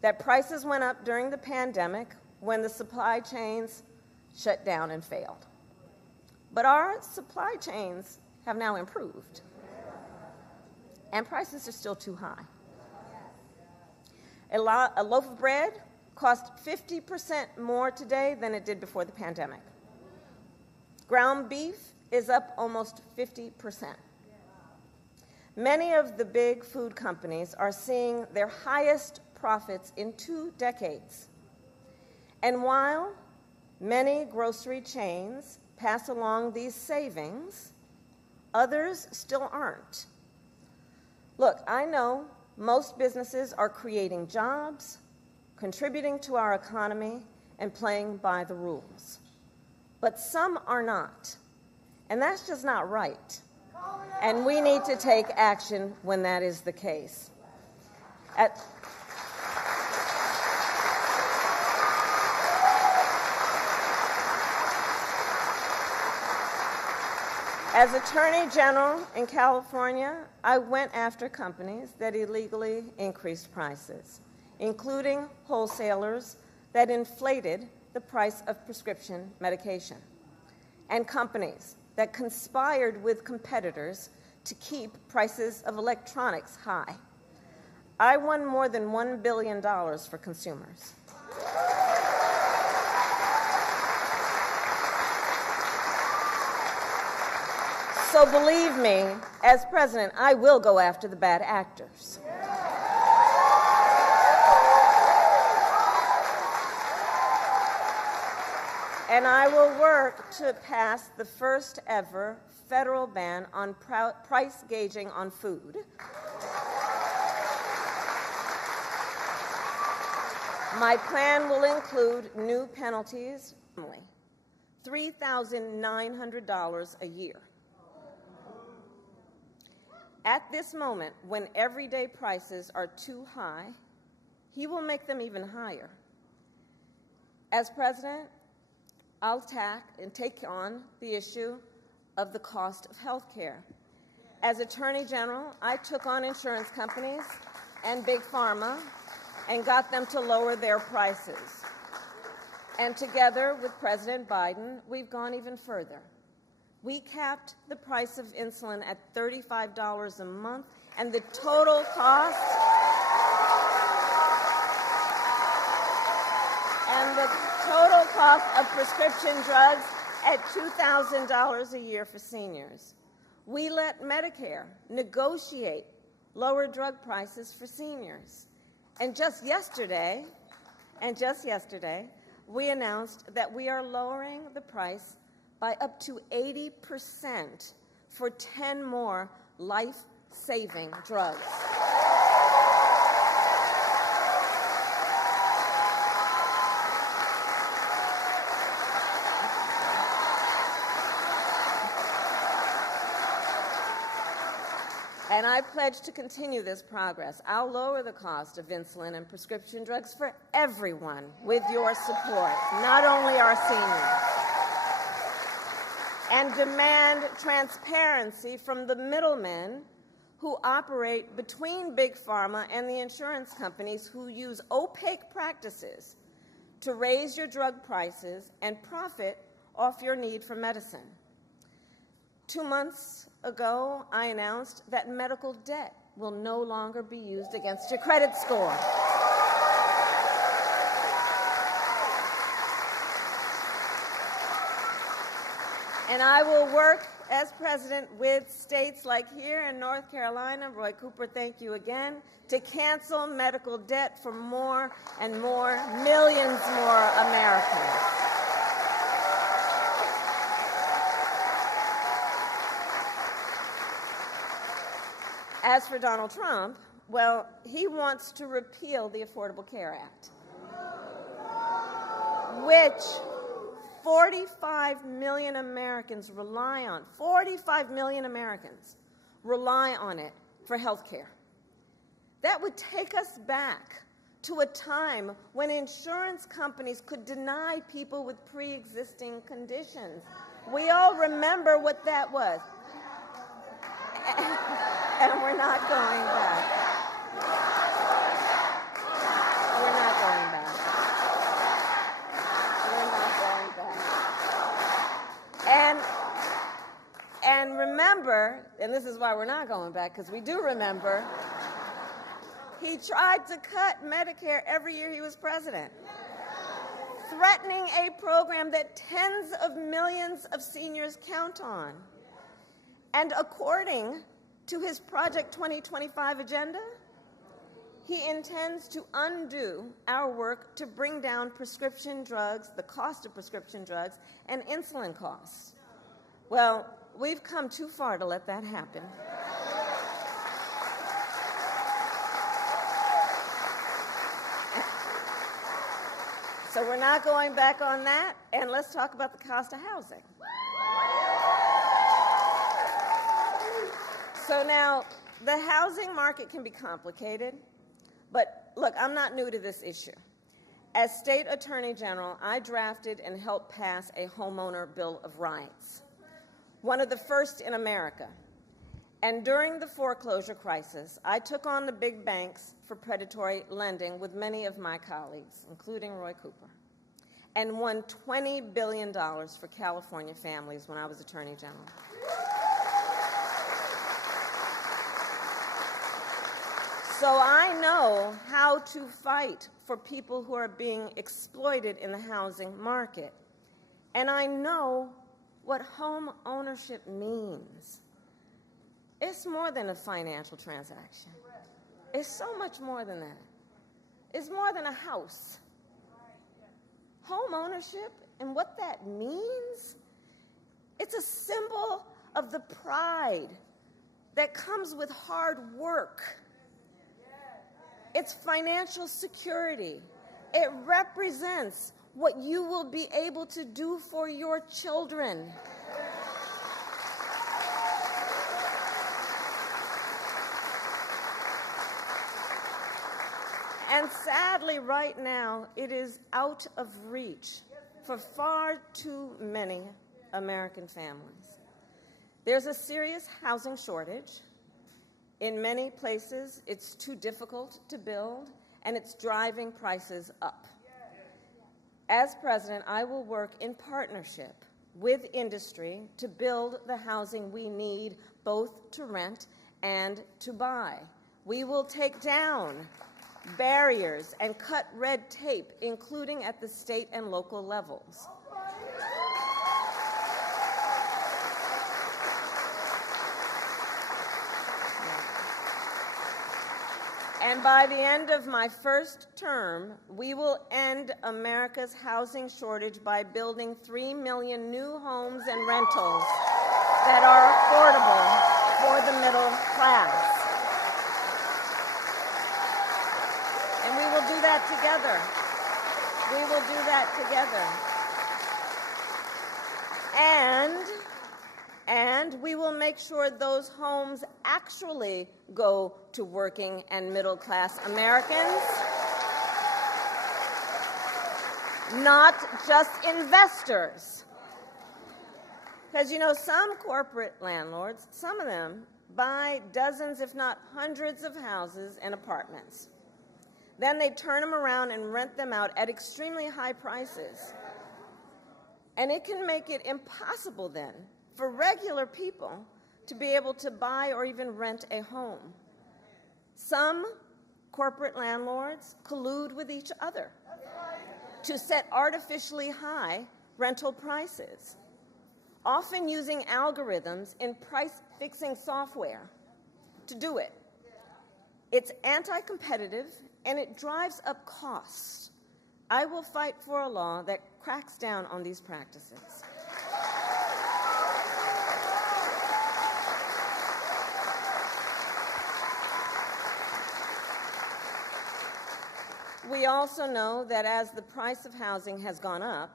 that prices went up during the pandemic when the supply chains shut down and failed. But our supply chains have now improved, and prices are still too high. A loaf of bread costs 50% more today than it did before the pandemic. Ground beef is up almost 50%. Many of the big food companies are seeing their highest profits in 2 decades. And while many grocery chains pass along these savings, others still aren't. Look, I know most businesses are creating jobs, contributing to our economy, and playing by the rules. But some are not. And that's just not right. And we need to take action when that is the case. As Attorney General in California, I went after companies that illegally increased prices, including wholesalers that inflated the price of prescription medication, and companies that conspired with competitors to keep prices of electronics high. I won more than $1 billion for consumers. So believe me, as president, I will go after the bad actors. And I will work to pass the first ever federal ban on price gouging on food. My plan will include new penalties, $3,900 a year. At this moment, when everyday prices are too high, he will make them even higher. As president, I'll take on the issue of the cost of health care. As Attorney General, I took on insurance companies and Big Pharma and got them to lower their prices. And together with President Biden, we've gone even further. We capped the price of insulin at $35 a month, and the total cost of prescription drugs at $2,000 a year for seniors. We let Medicare negotiate lower drug prices for seniors. And just yesterday, we announced that we are lowering the price by up to 80% for 10 more life-saving drugs. And I pledge to continue this progress. I'll lower the cost of insulin and prescription drugs for everyone with your support, not only our seniors. And demand transparency from the middlemen who operate between Big Pharma and the insurance companies who use opaque practices to raise your drug prices and profit off your need for medicine. 2 months ago, I announced that medical debt will no longer be used against your credit score. And I will work as president with states like here in North Carolina, Roy Cooper, thank you again, to cancel medical debt for more and more, millions more Americans. As for Donald Trump, well, he wants to repeal the Affordable Care Act, which 45 million Americans rely on. 45 million Americans rely on it for health care. That would take us back to a time when insurance companies could deny people with pre-existing conditions. We all remember what that was. And we're not going back. We're and this is why we're not going back, because we do remember, he tried to cut Medicare every year he was president, threatening a program that tens of millions of seniors count on. And according to his Project 2025 agenda, he intends to undo our work to bring down prescription drugs, the cost of prescription drugs, and insulin costs. Well, we've come too far to let that happen. So we're not going back on that, and let's talk about the cost of housing. So now, the housing market can be complicated, but look, I'm not new to this issue. As State Attorney General, I drafted and helped pass a homeowner Bill of Rights, one of the first in America. And during the foreclosure crisis, I took on the big banks for predatory lending with many of my colleagues, including Roy Cooper, and won $20 billion for California families when I was Attorney General. So I know how to fight for people who are being exploited in the housing market. And I know what home ownership means. It's more than a financial transaction. It's so much more than that. It's more than a house. Home ownership and what that means, it's a symbol of the pride that comes with hard work. It's financial security. It represents what you will be able to do for your children. And sadly, right now, it is out of reach for far too many American families. There's a serious housing shortage. In many places, it's too difficult to build, and it's driving prices up. As president, I will work in partnership with industry to build the housing we need, both to rent and to buy. We will take down barriers and cut red tape, including at the state and local levels. And by the end of my first term, we will end America's housing shortage by building 3 million new homes and rentals that are affordable for the middle class. And we will do that together. We will do that together. And we will make sure those homes actually go to working and middle-class Americans, not just investors. Because, you know, some corporate landlords, some of them buy dozens, if not hundreds of houses and apartments. Then they turn them around and rent them out at extremely high prices. And it can make it impossible then for regular people to be able to buy or even rent a home. Some corporate landlords collude with each other to set artificially high rental prices, often using algorithms in price-fixing software to do it. It's anti-competitive, and it drives up costs. I will fight for a law that cracks down on these practices. We also know that as the price of housing has gone up,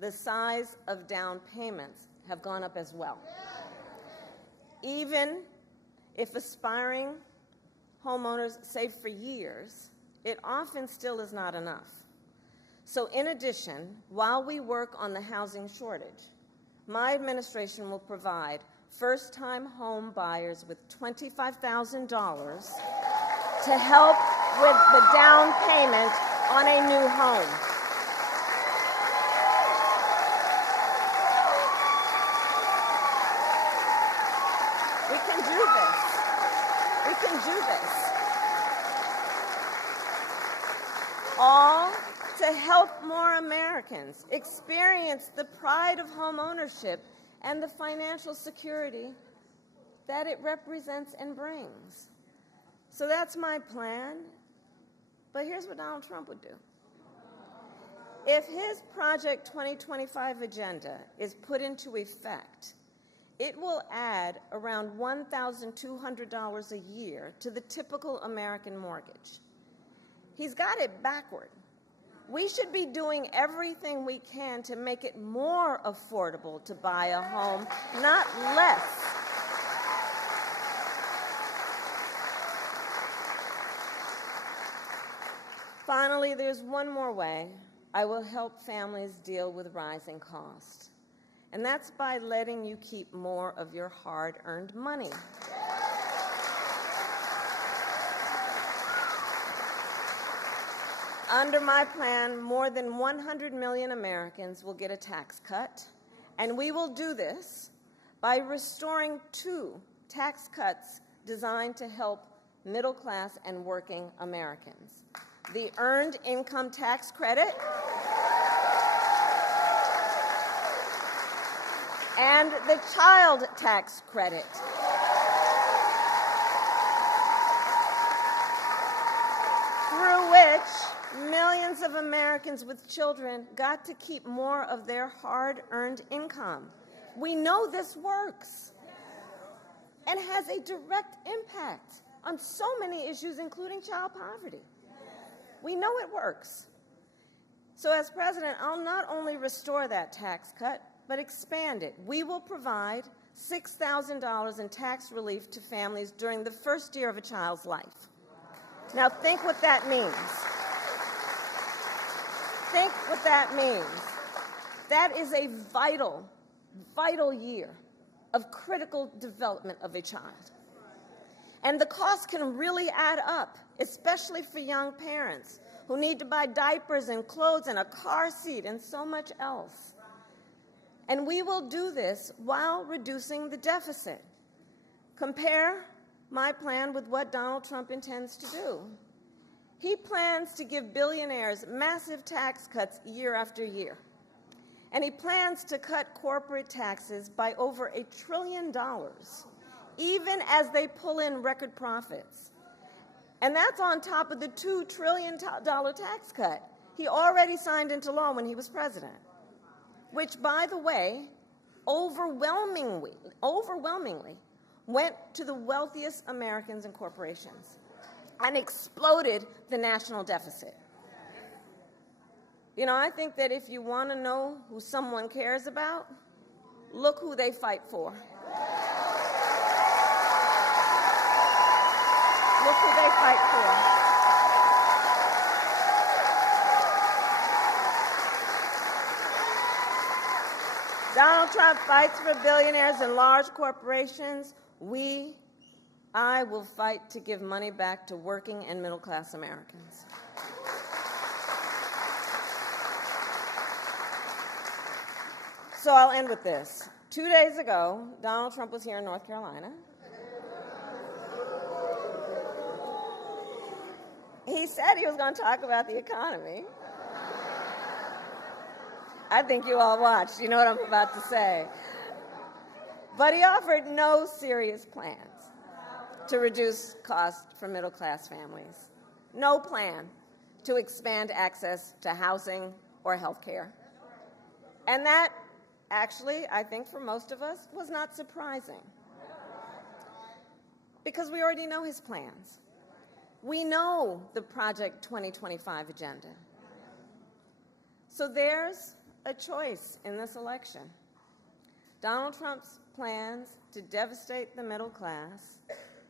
the size of down payments have gone up as well. Even if aspiring homeowners save for years, it often still is not enough. So in addition, while we work on the housing shortage, my administration will provide first-time home buyers with $25,000 to help with the down payment on a new home. We can all to help more Americans experience the pride of home ownership and the financial security that it represents and brings. So that's my plan. But here's what Donald Trump would do. If his Project 2025 agenda is put into effect, it will add around $1,200 a year to the typical American mortgage. He's got it backward. We should be doing everything we can to make it more affordable to buy a home, not less. Finally, there's one more way I will help families deal with rising costs, and that's by letting you keep more of your hard-earned money. Under my plan, more than 100 million Americans will get a tax cut, and we will do this by restoring 2 tax cuts designed to help middle-class and working Americans: the Earned Income Tax Credit and the Child Tax Credit. Through which millions of Americans with children got to keep more of their hard-earned income. We know this works and has a direct impact on so many issues, including child poverty. We know it works. So as president, I'll not only restore that tax cut, but expand it. We will provide $6,000 in tax relief to families during the first year of a child's life. Now think what that means. Think what that means. That is a vital, vital year of critical development of a child. And the cost can really add up, especially for young parents who need to buy diapers and clothes and a car seat and so much else. And we will do this while reducing the deficit. Compare my plan with what Donald Trump intends to do. He plans to give billionaires massive tax cuts year after year. And he plans to cut corporate taxes by over $1 trillion, even as they pull in record profits. And that's on top of the $2 trillion tax cut he already signed into law when he was president, which, by the way, overwhelmingly went to the wealthiest Americans and corporations and exploded the national deficit. You know, I think that if you want to know who someone cares about, look who they fight for. Look who they fight for. Donald Trump fights for billionaires and large corporations. I will fight to give money back to working and middle-class Americans. So I'll end with this. 2 days ago, Donald Trump was here in North Carolina. He said he was going to talk about the economy. I think you all watched. You know what I'm about to say. But he offered no serious plans to reduce costs for middle-class families. No plan to expand access to housing or health care. And that, actually, I think for most of us, was not surprising. Because we already know his plans. We know the Project 2025 agenda. So there's a choice in this election. Donald Trump's plans to devastate the middle class,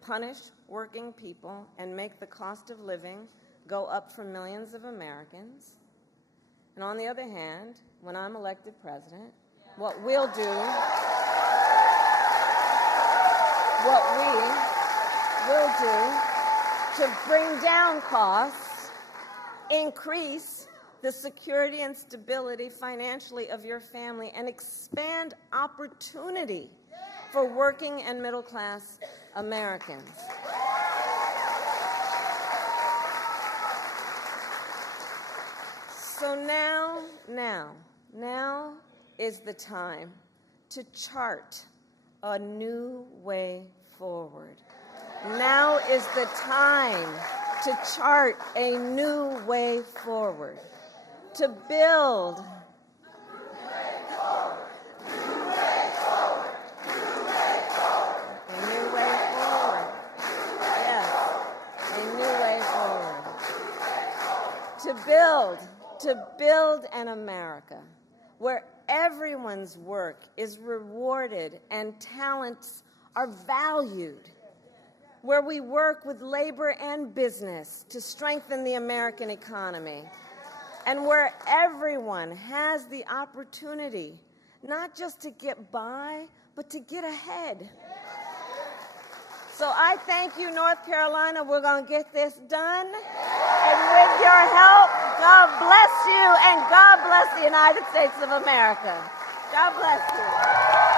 punish working people, and make the cost of living go up for millions of Americans. And on the other hand, when I'm elected president, what we will do to bring down costs, increase the security and stability financially of your family, and expand opportunity for working and middle-class Americans. So now is the time to chart a new way forward. Now is the time to chart a new way forward, to build to build an America where everyone's work is rewarded and talents are valued, where we work with labor and business to strengthen the American economy, and where everyone has the opportunity not just to get by, but to get ahead. So I thank you, North Carolina. We're going to get this done. And with your help, God bless you, and God bless the United States of America. God bless you.